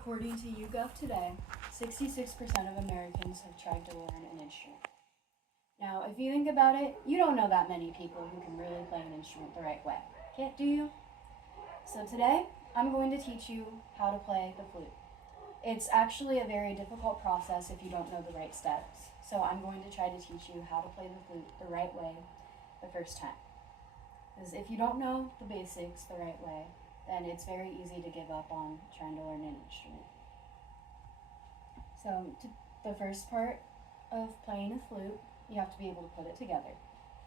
According to YouGov today, 66% of Americans have tried to learn an instrument. Now, if you think about it, you don't know that many people who can really play an instrument the right way. Can't, do you? So today, I'm going to teach you how to play the flute. It's actually a very difficult process if you don't know the right steps. So I'm going to try to teach you how to play the flute the right way the first time. Because if you don't know the basics the right way, then it's very easy to give up on trying to learn an instrument. So the first part of playing a flute, you have to be able to put it together.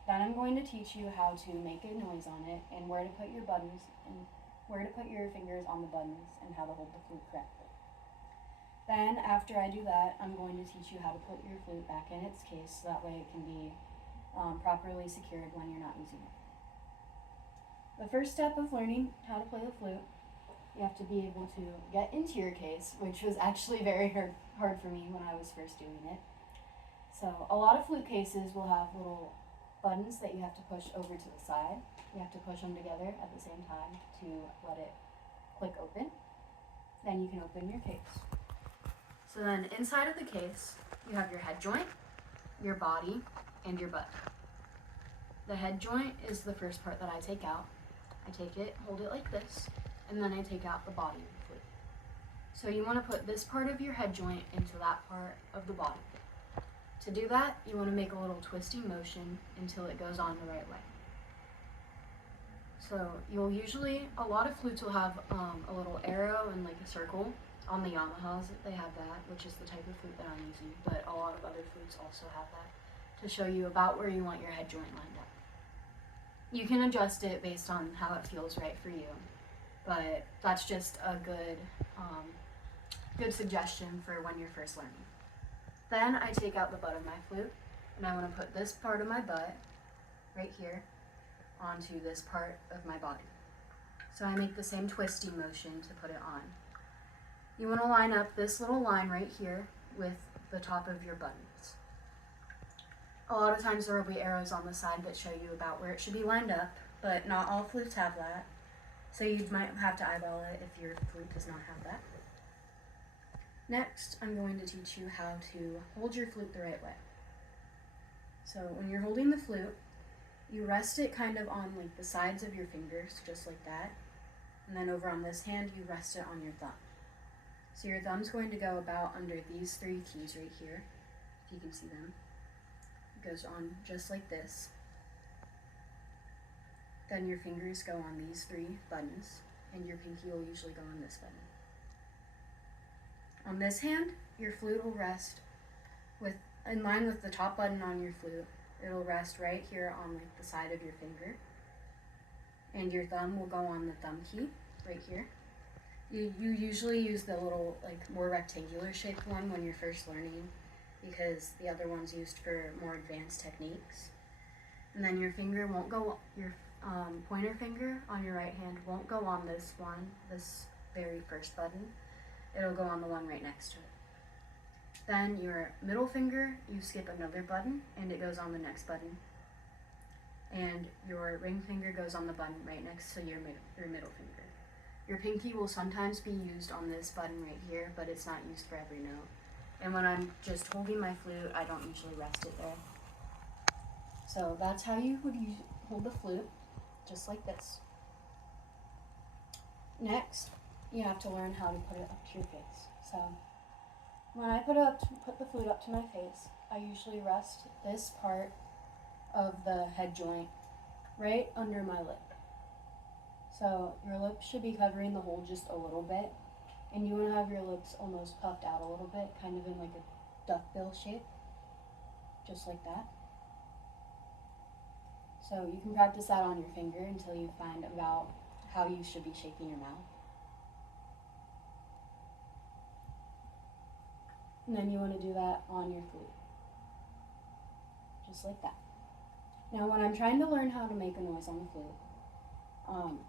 Then I'm going to teach you how to make a noise on it and where to put your buttons and where to put your fingers on the buttons and how to hold the flute correctly. Then after I do that, I'm going to teach you how to put your flute back in its case so that way it can be properly secured when you're not using it. The first step of learning how to play the flute, you have to be able to get into your case, which was actually very hard for me when I was first doing it. So a lot of flute cases will have little buttons that you have to push over to the side. You have to push them together at the same time to let it click open. Then you can open your case. So then inside of the case, you have your head joint, your body, and your butt. The head joint is the first part that I take out. I take it, hold it like this, and then I take out the body of the flute. So you want to put this part of your head joint into that part of the body. To do that, you want to make a little twisting motion until it goes on the right way. So you'll usually, a lot of flutes will have a little arrow and like a circle. On the Yamahas, they have that, which is the type of flute that I'm using, but a lot of other flutes also have that to show you about where you want your head joint lined up. You can adjust it based on how it feels right for you, but that's just a good suggestion for when you're first learning. Then I take out the butt of my flute, and I want to put this part of my butt right here onto this part of my body. So I make the same twisting motion to put it on. You want to line up this little line right here with the top of your buttons. A lot of times there will be arrows on the side that show you about where it should be lined up, but not all flutes have that. So you might have to eyeball it if your flute does not have that. Next, I'm going to teach you how to hold your flute the right way. So when you're holding the flute, you rest it kind of on like the sides of your fingers, just like that. And then over on this hand, you rest it on your thumb. So your thumb's going to go about under these three keys right here, if you can see them. It goes on just like this. Then your fingers go on these three buttons, and your pinky will usually go on this button. On this hand, your flute will rest in line with the top button on your flute. It'll rest right here on like the side of your finger. And your thumb will go on the thumb key right here. You usually use the little like more rectangular shaped one when you're first learning because the other one's used for more advanced techniques. And then your finger won't go, your pointer finger on your right hand won't go on this one, this very first button. It'll go on the one right next to it. Then your middle finger, you skip another button and it goes on the next button. And your ring finger goes on the button right next to your middle finger. Your pinky will sometimes be used on this button right here, but it's not used for every note. And when I'm just holding my flute, I don't usually rest it there. So that's how you would hold the flute, just like this. Next, you have to learn how to put it up to your face. So when I put the flute up to my face, I usually rest this part of the head joint right under my lip. So your lips should be covering the hole just a little bit, and you want to have your lips almost puffed out a little bit, kind of in like a duckbill shape, just like that. So you can practice that on your finger until you find about how you should be shaking your mouth. And then you want to do that on your flute, just like that. Now when I'm trying to learn how to make a noise on the flute,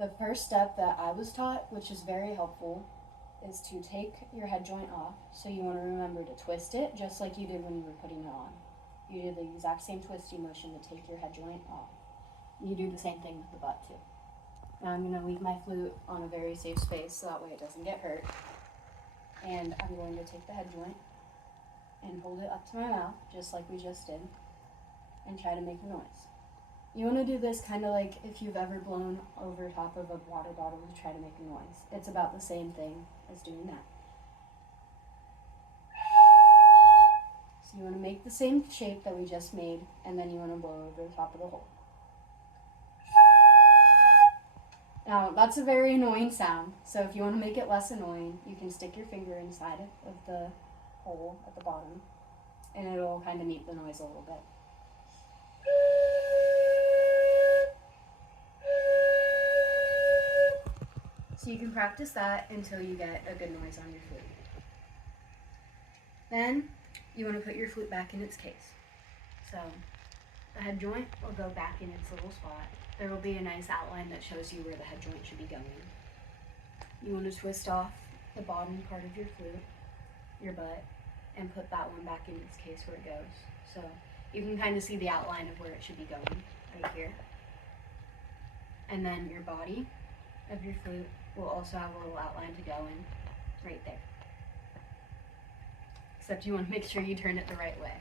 the first step that I was taught, which is very helpful, is to take your head joint off. So you want to remember to twist it just like you did when you were putting it on. You do the exact same twisting motion to take your head joint off. You do the same thing with the butt too. Now I'm going to leave my flute on a very safe space so that way it doesn't get hurt. And I'm going to take the head joint and hold it up to my mouth, just like we just did, and try to make a noise. You want to do this kind of like if you've ever blown over top of a water bottle to try to make a noise. It's about the same thing as doing that. So you want to make the same shape that we just made, and then you want to blow over the top of the hole. Now, that's a very annoying sound, so if you want to make it less annoying, you can stick your finger inside of the hole at the bottom, and it'll kind of mute the noise a little bit. So you can practice that until you get a good noise on your flute. Then, you want to put your flute back in its case. So, the head joint will go back in its little spot. There will be a nice outline that shows you where the head joint should be going. You want to twist off the bottom part of your flute, your butt, and put that one back in its case where it goes. So you can kind of see the outline of where it should be going, right here. And then your body of your flute will also have a little outline to go in, right there. Except you want to make sure you turn it the right way.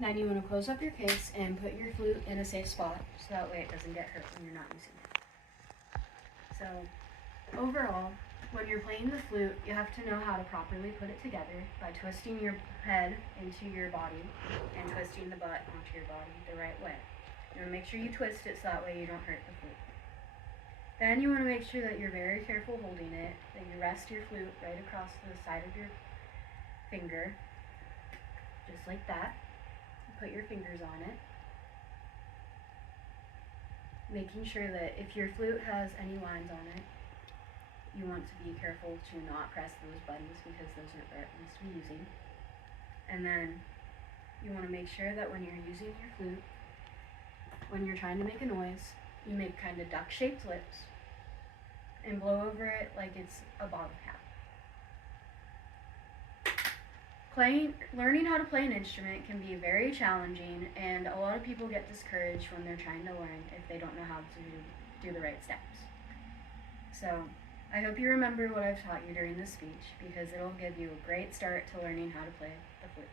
Then you want to close up your case and put your flute in a safe spot so that way it doesn't get hurt when you're not using it. So overall, when you're playing the flute, you have to know how to properly put it together by twisting your head into your body and twisting the butt onto your body the right way. You want to make sure you twist it so that way you don't hurt the flute. Then you want to make sure that you're very careful holding it, that you rest your flute right across the side of your finger, just like that. Put your fingers on it, making sure that if your flute has any lines on it, you want to be careful to not press those buttons because those are buttons to be using. And then you want to make sure that when you're using your flute, when you're trying to make a noise, you make kind of duck-shaped lips and blow over it like it's a bottle cap. Learning how to play an instrument can be very challenging, and a lot of people get discouraged when they're trying to learn if they don't know how to do the right steps. So I hope you remember what I've taught you during this speech because it'll give you a great start to learning how to play the flute.